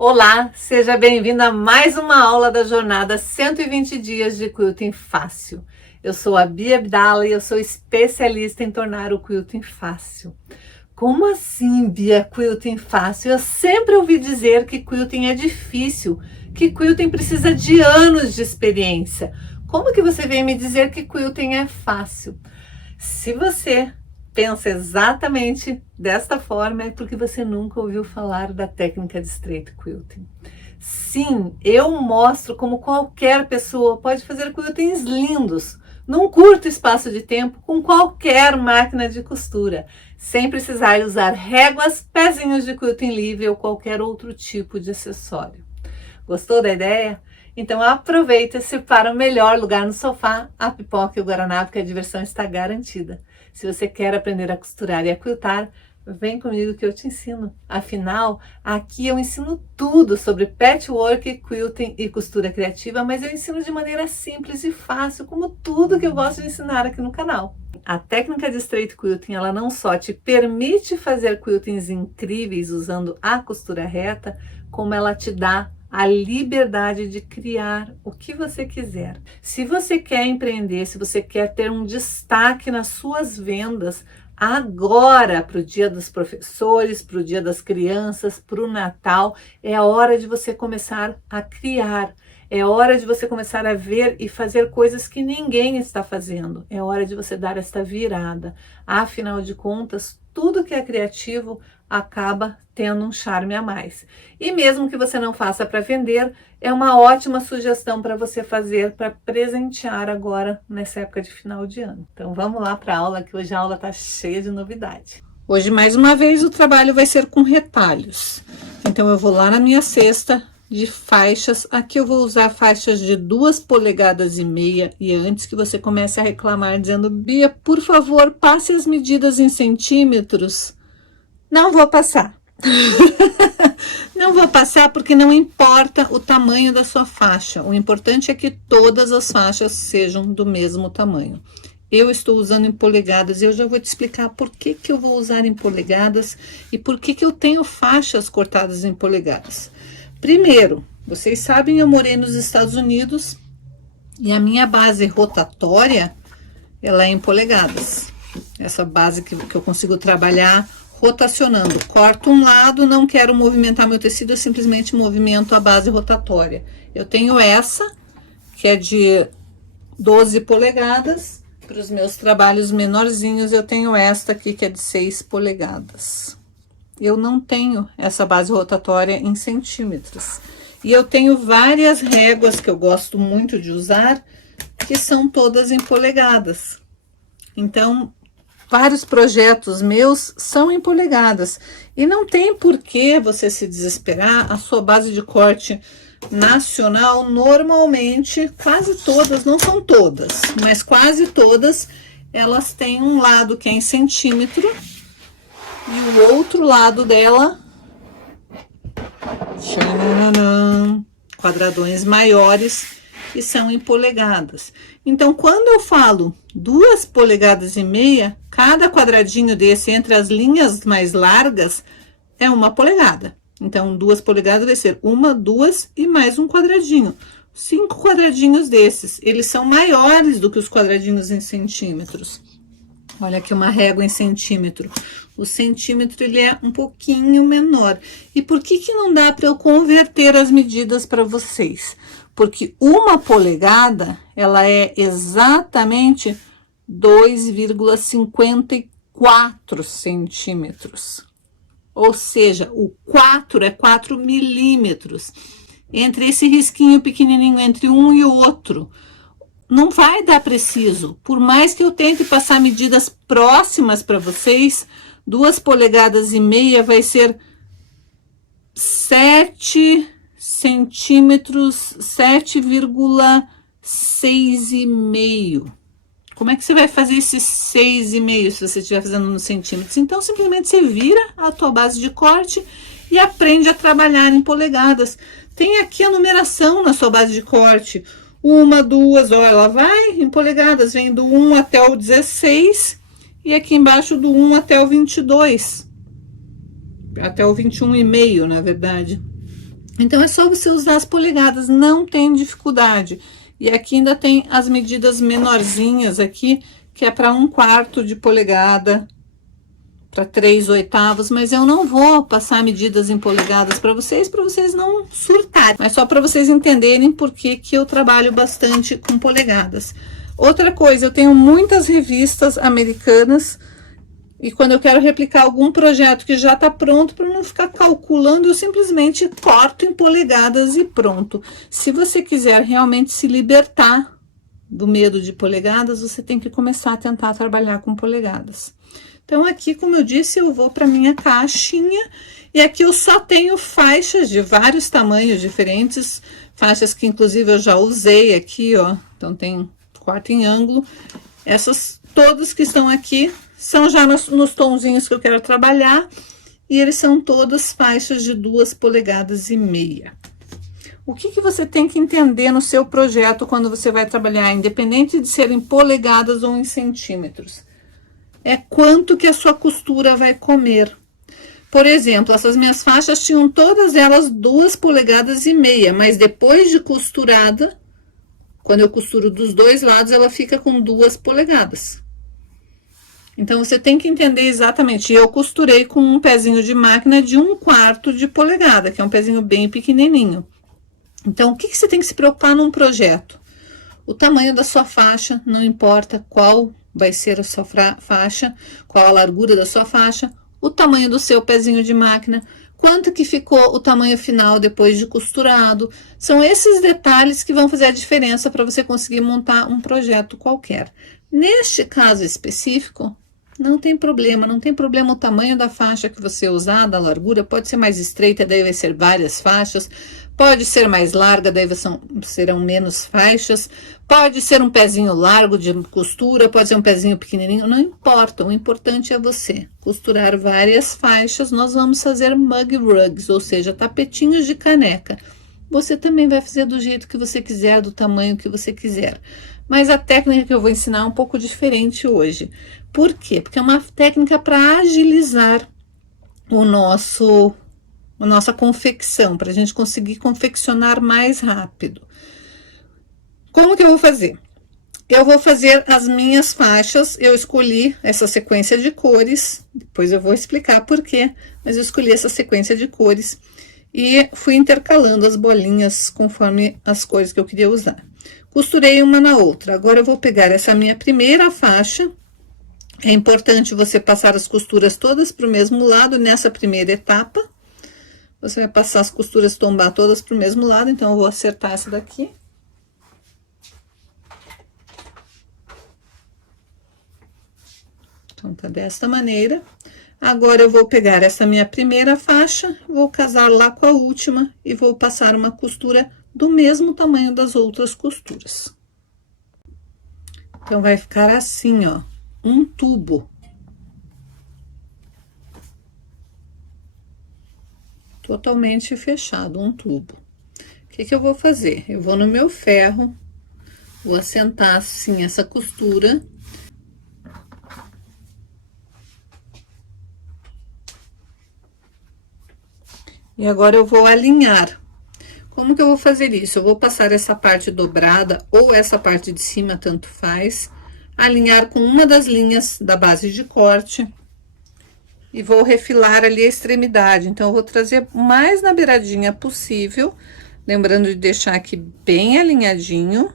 Olá, seja bem-vindo a mais uma aula da jornada 120 dias de quilting fácil. Eu sou a Bia Abdala e eu sou especialista em tornar o quilting fácil. Como assim, Bia, quilting fácil? Eu sempre ouvi dizer que quilting é difícil, que quilting precisa de anos de experiência. Como que você vem me dizer que quilting é fácil? Se você pensa exatamente desta forma, é porque você nunca ouviu falar da técnica de straight quilting. Sim, eu mostro como qualquer pessoa pode fazer quiltings lindos, num curto espaço de tempo, com qualquer máquina de costura, sem precisar usar réguas, pezinhos de quilting livre ou qualquer outro tipo de acessório. Gostou da ideia? Então aproveita-se para o melhor lugar no sofá, a pipoca e o guaraná, porque a diversão está garantida. Se você quer aprender a costurar e a quiltar, vem comigo que eu te ensino. Afinal, aqui eu ensino tudo sobre patchwork, quilting e costura criativa, mas eu ensino de maneira simples e fácil, como tudo que eu gosto de ensinar aqui no canal. A técnica de straight quilting, ela não só te permite fazer quiltings incríveis usando a costura reta, como ela te dá a liberdade de criar o que você quiser. Se você quer empreender, se você quer ter um destaque nas suas vendas, agora, para o Dia dos Professores, para o Dia das Crianças, para o Natal, é a hora de você começar a criar. É hora de você começar a ver e fazer coisas que ninguém está fazendo. É hora de você dar esta virada. Afinal de contas, tudo que é criativo acaba tendo um charme a mais. E mesmo que você não faça para vender, é uma ótima sugestão para você fazer para presentear agora nessa época de final de ano. Então vamos lá para a aula, que hoje a aula está cheia de novidade. Hoje, mais uma vez, o trabalho vai ser com retalhos. Então eu vou lá na minha cesta de faixas. Aqui eu vou usar faixas de 2,5 polegadas. E antes que você comece a reclamar dizendo: Bia, por favor, passe as medidas em centímetros. Não vou passar. Não vou passar porque não importa o tamanho da sua faixa. O importante é que todas as faixas sejam do mesmo tamanho. Eu estou usando em polegadas e eu já vou te explicar por que eu vou usar em polegadas e por que eu tenho faixas cortadas em polegadas. Primeiro, vocês sabem, eu morei nos Estados Unidos e a minha base rotatória, ela é em polegadas. Essa base que eu consigo trabalhar rotacionando. Corto um lado, não quero movimentar meu tecido, eu simplesmente movimento a base rotatória. Eu tenho essa, que é de 12 polegadas. Para os meus trabalhos menorzinhos, eu tenho esta aqui, que é de 6 polegadas. Eu não tenho essa base rotatória em centímetros. E eu tenho várias réguas que eu gosto muito de usar, que são todas em polegadas. Então, vários projetos meus são em polegadas. E não tem por que você se desesperar. A sua base de corte nacional, normalmente, quase todas, não são todas, mas quase todas, elas têm um lado que é em centímetro e o outro lado dela, tcharam, quadradões maiores, que são em polegadas. Então, quando eu falo 2,5 polegadas, cada quadradinho desse entre as linhas mais largas é 1 polegada. Então, 2 polegadas vai ser 1, 2 e mais um quadradinho. 5 quadradinhos desses, eles são maiores do que os quadradinhos em centímetros. Olha aqui uma régua em centímetro. O centímetro, ele é um pouquinho menor. E por que não dá para eu converter as medidas para vocês? Porque 1 polegada, ela é exatamente 2,54 centímetros. Ou seja, o 4 é 4 milímetros. Entre esse risquinho pequenininho, entre um e o outro, não vai dar preciso. Por mais que eu tente passar medidas próximas para vocês, 2,5 polegadas vai ser 7 centímetros, 7,6,5. Como é que você vai fazer esses 6,5 se você estiver fazendo nos centímetros? Então, simplesmente você vira a tua base de corte e aprende a trabalhar em polegadas. Tem aqui a numeração na sua base de corte. 1, 2, ó, ela vai em polegadas, vem do 1 até o 16 e aqui embaixo do 1 até o 22. Até o 21,5, na verdade. Então, é só você usar as polegadas, não tem dificuldade. E aqui ainda tem as medidas menorzinhas aqui, que é para 1/4 de polegada, para 3/8, mas eu não vou passar medidas em polegadas para vocês não surtarem, mas só para vocês entenderem por que eu trabalho bastante com polegadas. Outra coisa, eu tenho muitas revistas americanas, e quando eu quero replicar algum projeto que já está pronto, para não ficar calculando, eu simplesmente corto em polegadas e pronto. Se você quiser realmente se libertar do medo de polegadas, você tem que começar a tentar trabalhar com polegadas. Então, aqui, como eu disse, eu vou para minha caixinha, e aqui eu só tenho faixas de vários tamanhos diferentes, faixas que inclusive eu já usei aqui, ó. Então, tem corte em ângulo. Essas todas que estão aqui são já nos tonzinhos que eu quero trabalhar, e eles são todas faixas de 2,5 polegadas. O que você tem que entender no seu projeto quando você vai trabalhar, independente de ser em polegadas ou em centímetros? É quanto que a sua costura vai comer. Por exemplo, essas minhas faixas tinham todas elas 2,5 polegadas, mas depois de costurada, quando eu costuro dos dois lados, ela fica com 2 polegadas. Então, você tem que entender exatamente. Eu costurei com um pezinho de máquina de 1/4 de polegada, que é um pezinho bem pequenininho. Então, o que você tem que se preocupar num projeto? O tamanho da sua faixa, não importa qual vai ser a sua faixa, qual a largura da sua faixa, o tamanho do seu pezinho de máquina, quanto que ficou o tamanho final depois de costurado. São esses detalhes que vão fazer a diferença para você conseguir montar um projeto qualquer. Neste caso específico, não tem problema o tamanho da faixa que você usar, da largura, pode ser mais estreita, daí vai ser várias faixas, pode ser mais larga, daí serão menos faixas, pode ser um pezinho largo de costura, pode ser um pezinho pequenininho, não importa, o importante é você costurar várias faixas. Nós vamos fazer mug rugs, ou seja, tapetinhos de caneca. Você também vai fazer do jeito que você quiser, do tamanho que você quiser. Mas a técnica que eu vou ensinar é um pouco diferente hoje. Por quê? Porque é uma técnica para agilizar a nossa confecção, para a gente conseguir confeccionar mais rápido. Como que eu vou fazer? Eu vou fazer as minhas faixas, eu escolhi essa sequência de cores, depois eu vou explicar por quê, mas eu escolhi essa sequência de cores e fui intercalando as bolinhas conforme as cores que eu queria usar. Costurei uma na outra. Agora eu vou pegar essa minha primeira faixa. É importante você passar as costuras todas para o mesmo lado nessa primeira etapa. Você vai passar as costuras, tombar todas para o mesmo lado, então eu vou acertar essa daqui. Então, tá desta maneira. Agora, eu vou pegar essa minha primeira faixa, vou casar lá com a última e vou passar uma costura do mesmo tamanho das outras costuras. Então, vai ficar assim, ó, um tubo. Totalmente fechado, um tubo. O que eu vou fazer? Eu vou no meu ferro, vou assentar assim essa costura. E agora eu vou alinhar. Como que eu vou fazer isso? Eu vou passar essa parte dobrada ou essa parte de cima, tanto faz, alinhar com uma das linhas da base de corte e vou refilar ali a extremidade. Então, eu vou trazer mais na beiradinha possível, lembrando de deixar aqui bem alinhadinho.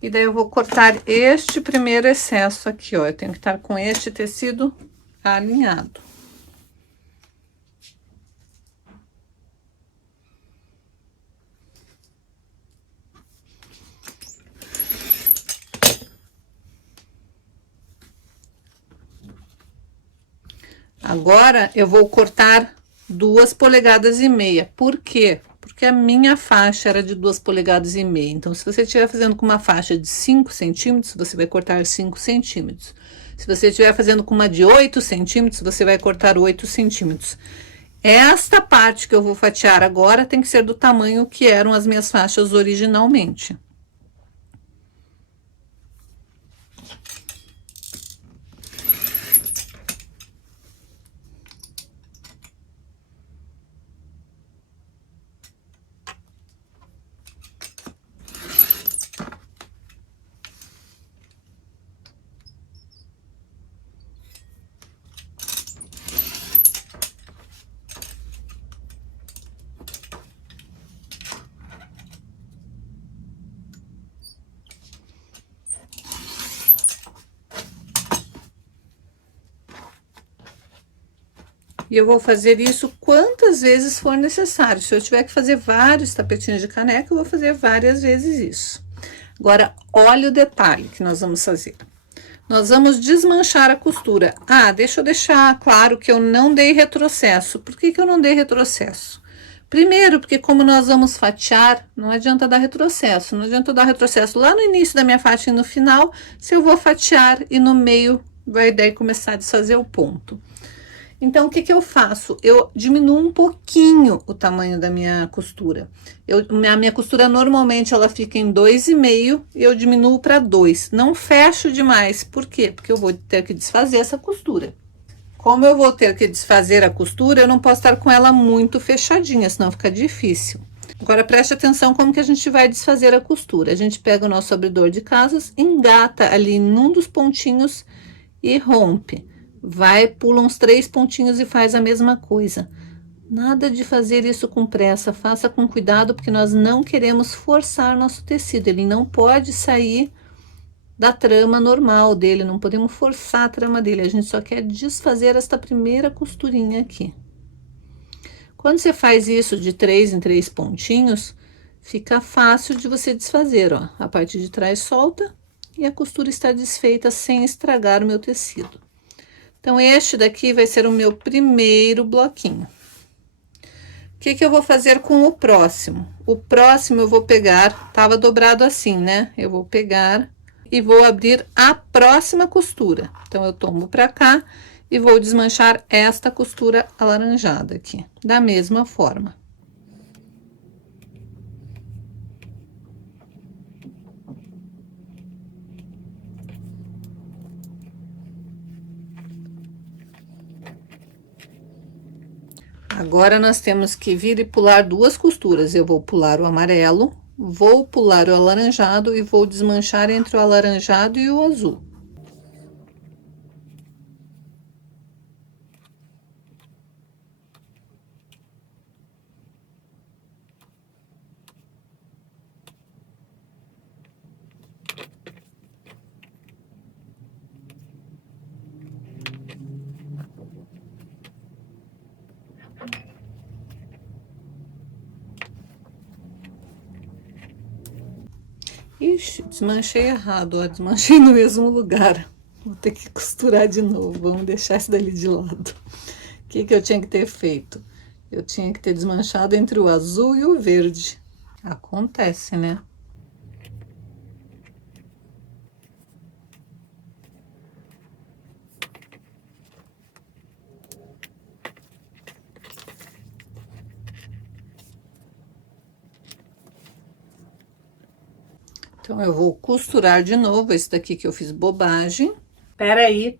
E daí, eu vou cortar este primeiro excesso aqui, ó. Eu tenho que estar com este tecido alinhado. Agora, eu vou cortar 2,5 polegadas. Por quê? Porque a minha faixa era de 2,5 polegadas. Então, se você estiver fazendo com uma faixa de 5 centímetros, você vai cortar 5 centímetros. Se você estiver fazendo com uma de 8 centímetros, você vai cortar 8 centímetros. Esta parte que eu vou fatiar agora tem que ser do tamanho que eram as minhas faixas originalmente. E eu vou fazer isso quantas vezes for necessário. Se eu tiver que fazer vários tapetinhos de caneca, eu vou fazer várias vezes isso. Agora, olha o detalhe que nós vamos fazer. Nós vamos desmanchar a costura. Ah, deixa eu deixar claro que eu não dei retrocesso. Por que eu não dei retrocesso? Primeiro, porque como nós vamos fatiar, não adianta dar retrocesso. Não adianta dar retrocesso lá no início da minha faixa e no final, se eu vou fatiar e no meio vai daí começar a desfazer o ponto. Então, o que eu faço? Eu diminuo um pouquinho o tamanho da minha costura. A minha costura normalmente ela fica em 2,5 e eu diminuo para 2. Não fecho demais. Por quê? Porque eu vou ter que desfazer essa costura. Como eu vou ter que desfazer a costura, eu não posso estar com ela muito fechadinha, senão fica difícil. Agora preste atenção como que a gente vai desfazer a costura. A gente pega o nosso abridor de casas, engata ali em um dos pontinhos e rompe. Vai, pula uns 3 pontinhos e faz a mesma coisa. Nada de fazer isso com pressa, faça com cuidado, porque nós não queremos forçar nosso tecido. Ele não pode sair da trama normal dele, não podemos forçar a trama dele. A gente só quer desfazer esta primeira costurinha aqui. Quando você faz isso de 3 em 3 pontinhos, fica fácil de você desfazer, ó. A parte de trás solta e a costura está desfeita sem estragar o meu tecido. Então, este daqui vai ser o meu primeiro bloquinho. O que eu vou fazer com o próximo? O próximo eu vou pegar, tava dobrado assim, né? Eu vou pegar e vou abrir a próxima costura. Então, eu tombo pra cá e vou desmanchar esta costura alaranjada aqui, da mesma forma. Agora, nós temos que vir e pular 2 costuras. Eu vou pular o amarelo, vou pular o alaranjado e vou desmanchar entre o alaranjado e o azul. Ixi, desmanchei errado, ó, desmanchei no mesmo lugar. Vou ter que costurar de novo, vamos deixar isso dali de lado. O que eu tinha que ter feito? Eu tinha que ter desmanchado entre o azul e o verde. Acontece, né? Então, eu vou costurar de novo esse daqui que eu fiz bobagem. Peraí.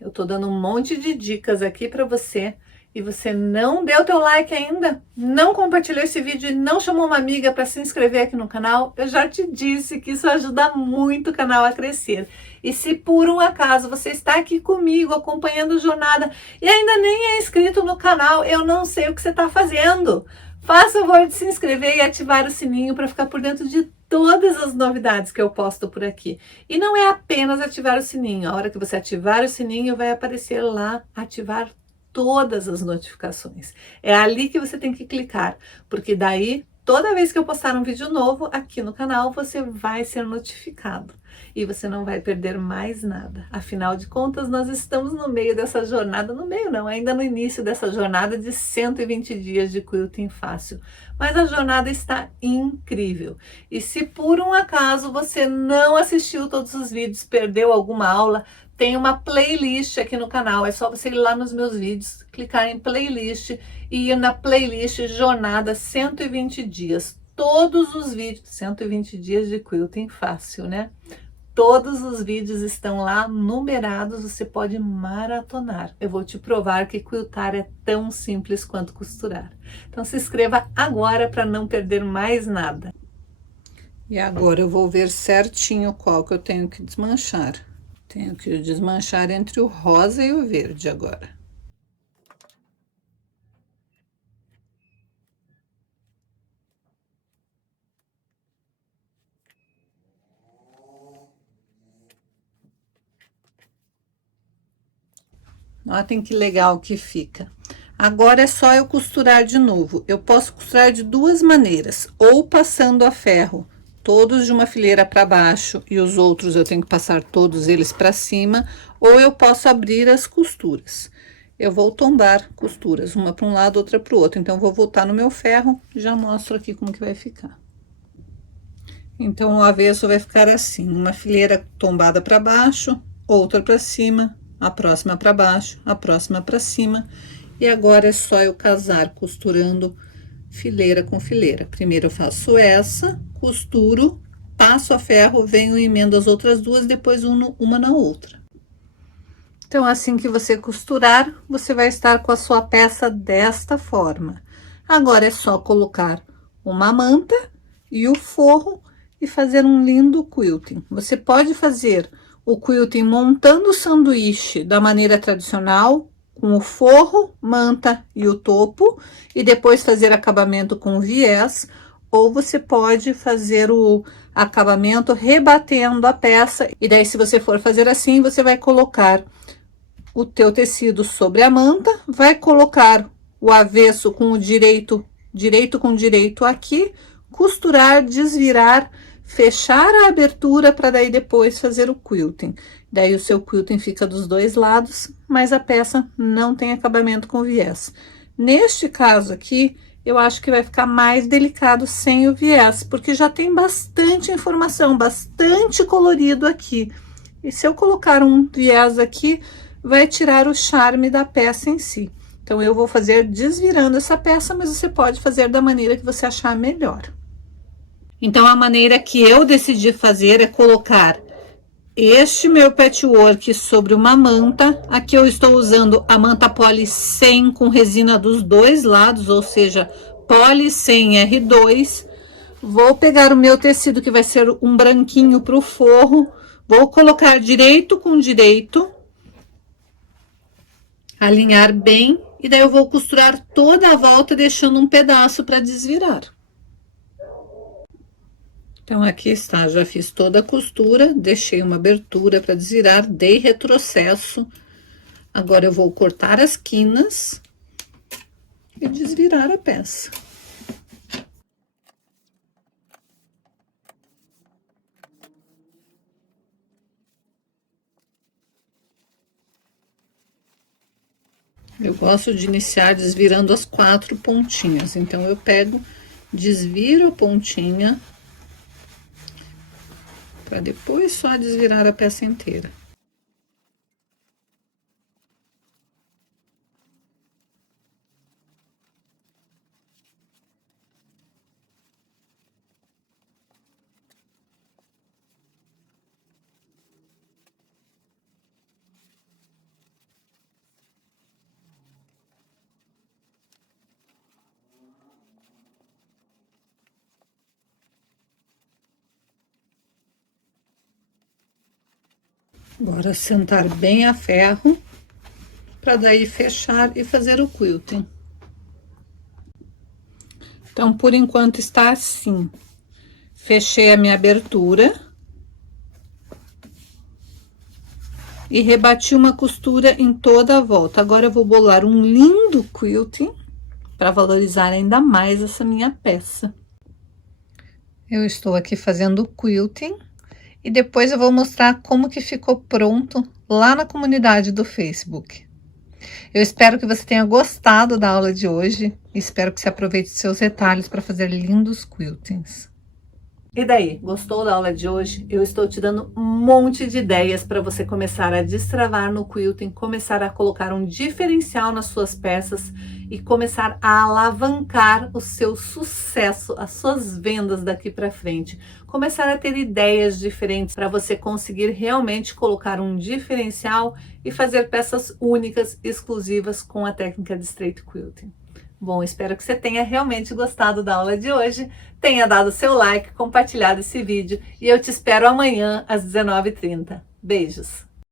Eu tô dando um monte de dicas aqui pra você e você não deu teu like ainda, não compartilhou esse vídeo e não chamou uma amiga para se inscrever aqui no canal. Eu já te disse que isso ajuda muito o canal a crescer. E se por um acaso você está aqui comigo acompanhando a jornada e ainda nem é inscrito no canal, eu não sei o que você está fazendo. Faça o favor de se inscrever e ativar o sininho para ficar por dentro de todas as novidades que eu posto por aqui. E não é apenas ativar o sininho. A hora que você ativar o sininho, vai aparecer lá, ativar todas as notificações. É ali que você tem que clicar, porque daí, toda vez que eu postar um vídeo novo aqui no canal, você vai ser notificado. E você não vai perder mais nada. Afinal de contas, nós estamos no meio dessa jornada, no meio não, ainda no início dessa jornada de 120 dias de quilting fácil. Mas a jornada está incrível. E se por um acaso você não assistiu todos os vídeos, perdeu alguma aula, tem uma playlist aqui no canal. É só você ir lá nos meus vídeos, clicar em playlist e ir na playlist Jornada 120 Dias. Todos os vídeos, 120 dias de quilting fácil, né? Todos os vídeos estão lá numerados, você pode maratonar. Eu vou te provar que quiltar é tão simples quanto costurar. Então se inscreva agora para não perder mais nada. E agora eu vou ver certinho qual que eu tenho que desmanchar. Tenho que desmanchar entre o rosa e o verde agora. Notem que legal que fica. Agora é só eu costurar de novo. Eu posso costurar de duas maneiras, ou passando a ferro todos de uma fileira para baixo e os outros eu tenho que passar todos eles para cima, ou eu posso abrir as costuras. Eu vou tombar costuras, uma para um lado, outra para o outro. Então, vou voltar no meu ferro e já mostro aqui como que vai ficar. Então, o avesso vai ficar assim, uma fileira tombada para baixo, outra para cima, a próxima para baixo, a próxima para cima. E agora é só eu casar costurando fileira com fileira. Primeiro eu faço essa, costuro, passo a ferro, venho e emendo as outras duas, depois uma na outra. Então, assim que você costurar, você vai estar com a sua peça desta forma. Agora é só colocar uma manta e o forro e fazer um lindo quilting. Você pode fazer o quilting montando o sanduíche da maneira tradicional, com o forro, manta e o topo, e depois fazer acabamento com viés, ou você pode fazer o acabamento rebatendo a peça, e daí se você for fazer assim, você vai colocar o teu tecido sobre a manta, vai colocar o avesso com o direito com direito aqui, costurar, desvirar, fechar a abertura para daí depois fazer o quilting. Daí o seu quilting fica dos dois lados, mas a peça não tem acabamento com viés. Neste caso aqui, eu acho que vai ficar mais delicado sem o viés, porque já tem bastante informação, bastante colorido aqui. E se eu colocar um viés aqui, vai tirar o charme da peça em si. Então, eu vou fazer desvirando essa peça, mas você pode fazer da maneira que você achar melhor. Então, a maneira que eu decidi fazer é colocar este meu patchwork sobre uma manta. Aqui eu estou usando a manta Poly 100 com resina dos dois lados, ou seja, Poly 100 R2. Vou pegar o meu tecido, que vai ser um branquinho para o forro, vou colocar direito com direito, alinhar bem, e daí eu vou costurar toda a volta, deixando um pedaço para desvirar. Então, aqui está, já fiz toda a costura, deixei uma abertura para desvirar, dei retrocesso. Agora, eu vou cortar as quinas e desvirar a peça. Eu gosto de iniciar desvirando as 4 pontinhas, então eu pego, desviro a pontinha, para depois só desvirar a peça inteira. Agora, sentar bem a ferro, para daí fechar e fazer o quilting. Então, por enquanto, está assim. Fechei a minha abertura. E rebati uma costura em toda a volta. Agora, eu vou bolar um lindo quilting, para valorizar ainda mais essa minha peça. Eu estou aqui fazendo o quilting. E depois eu vou mostrar como que ficou pronto lá na comunidade do Facebook. Eu espero que você tenha gostado da aula de hoje. E espero que você aproveite seus retalhos para fazer lindos quiltings. E daí, gostou da aula de hoje? Eu estou te dando um monte de ideias para você começar a destravar no quilting, começar a colocar um diferencial nas suas peças e começar a alavancar o seu sucesso, as suas vendas daqui para frente. Começar a ter ideias diferentes para você conseguir realmente colocar um diferencial e fazer peças únicas, exclusivas com a técnica de straight quilting. Bom, espero que você tenha realmente gostado da aula de hoje, tenha dado seu like, compartilhado esse vídeo e eu te espero amanhã às 19h30. Beijos!